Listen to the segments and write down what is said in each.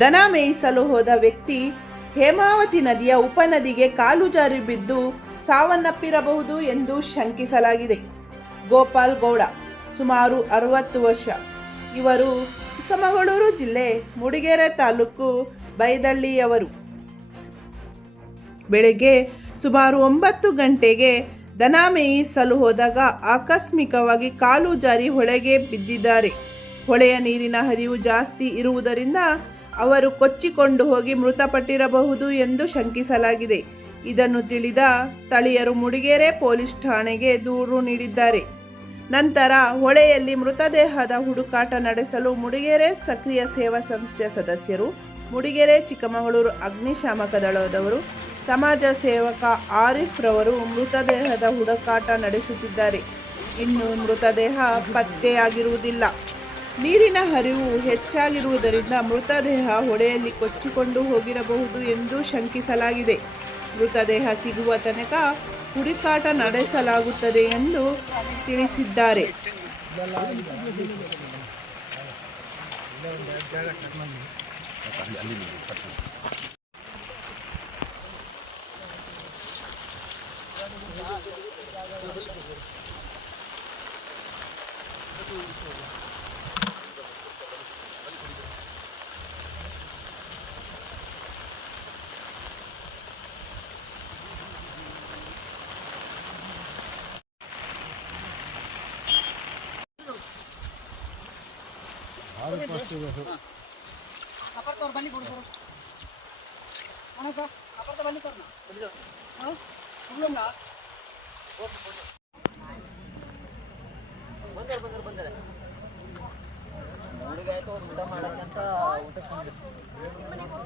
ದನ ಮೇಯಿಸಲು ಹೋದ ವ್ಯಕ್ತಿ ಹೇಮಾವತಿ ನದಿಯ ಉಪನದಿಗೆ ಕಾಲು ಜಾರಿ ಬಿದ್ದು ಸಾವನ್ನಪ್ಪಿರಬಹುದು ಎಂದು ಶಂಕಿಸಲಾಗಿದೆ. ಗೋಪಾಲ್ ಗೌಡ, ಸುಮಾರು ಅರವತ್ತು ವರ್ಷ. ಇವರು ಚಿಕ್ಕಮಗಳೂರು ಜಿಲ್ಲೆ ಮೂಡಿಗೆರೆ ತಾಲೂಕು ಬೈದಳ್ಳಿಯವರು. ಬೆಳಗ್ಗೆ ಸುಮಾರು ಒಂಬತ್ತು ಗಂಟೆಗೆ ದನ ಮೇಯಿಸಲು ಹೋದಾಗ ಆಕಸ್ಮಿಕವಾಗಿ ಕಾಲು ಜಾರಿ ಹೊಳೆಗೆ ಬಿದ್ದಿದ್ದಾರೆ. ಹೊಳೆಯ ನೀರಿನ ಹರಿವು ಜಾಸ್ತಿ ಇರುವುದರಿಂದ ಅವರು ಕೊಚ್ಚಿಕೊಂಡು ಹೋಗಿ ಮೃತಪಟ್ಟಿರಬಹುದು ಎಂದು ಶಂಕಿಸಲಾಗಿದೆ. ಇದನ್ನು ತಿಳಿದ ಸ್ಥಳೀಯರು ಮುಡಿಗೆರೆ ಪೊಲೀಸ್ ಠಾಣೆಗೆ ದೂರು ನೀಡಿದ್ದಾರೆ. ನಂತರ ಹೊಳೆಯಲ್ಲಿ ಮೃತದೇಹದ ಹುಡುಕಾಟ ನಡೆಸಲು ಮುಡಿಗೆರೆ ಸಕ್ರಿಯ ಸೇವಾ ಸಂಸ್ಥೆಯ ಸದಸ್ಯರು, ಮುಡಿಗೆರೆ ಚಿಕ್ಕಮಗಳೂರು ಅಗ್ನಿಶಾಮಕ ದಳದವರು, ಸಮಾಜ ಸೇವಕ ಆರಿಫ್ ರವರು ಮೃತದೇಹದ ಹುಡುಕಾಟ ನಡೆಸುತ್ತಿದ್ದಾರೆ. ಇನ್ನು ಮೃತದೇಹ ಪತ್ತೆಯಾಗಿರುವುದಿಲ್ಲ. ನೀರಿನ ಹರಿವು ಹೆಚ್ಚಾಗಿರುವುದರಿಂದ ಮೃತದೇಹ ಹೊಳೆಯಲ್ಲಿ ಕೊಚ್ಚಿಕೊಂಡು ಹೋಗಿರಬಹುದು ಎಂದು ಶಂಕಿಸಲಾಗಿದೆ. ಮೃತದೇಹ ಸಿಗುವ ತನಕ ಹುಡುಕಾಟ ನಡೆಸಲಾಗುತ್ತದೆ ಎಂದು ತಿಳಿಸಿದ್ದಾರೆ. ಕೊಡು ಸರ್ ಅಣ್ಣ ಸರ್ ಅಪರ್ತ ಬನ್ನಿ ಕೊಡ್ನ ಹಾಂ ಸುಳ್ಳುಂಗ ಬಂದರೆ ಬಂದರೆ ಬಂದರೆ ಹುಡುಗ ಆಯ್ತು ಅವ್ರು ಊಟ ಮಾಡಕ್ಕಂತ ಊಟಕ್ಕೆ ಬಂದ್ರು.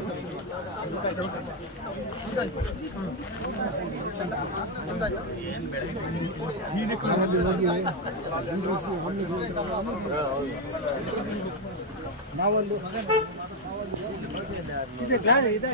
ಉಳಿದ್ರೆ ಇದೆ ಗಾಡಿ ಇದೆ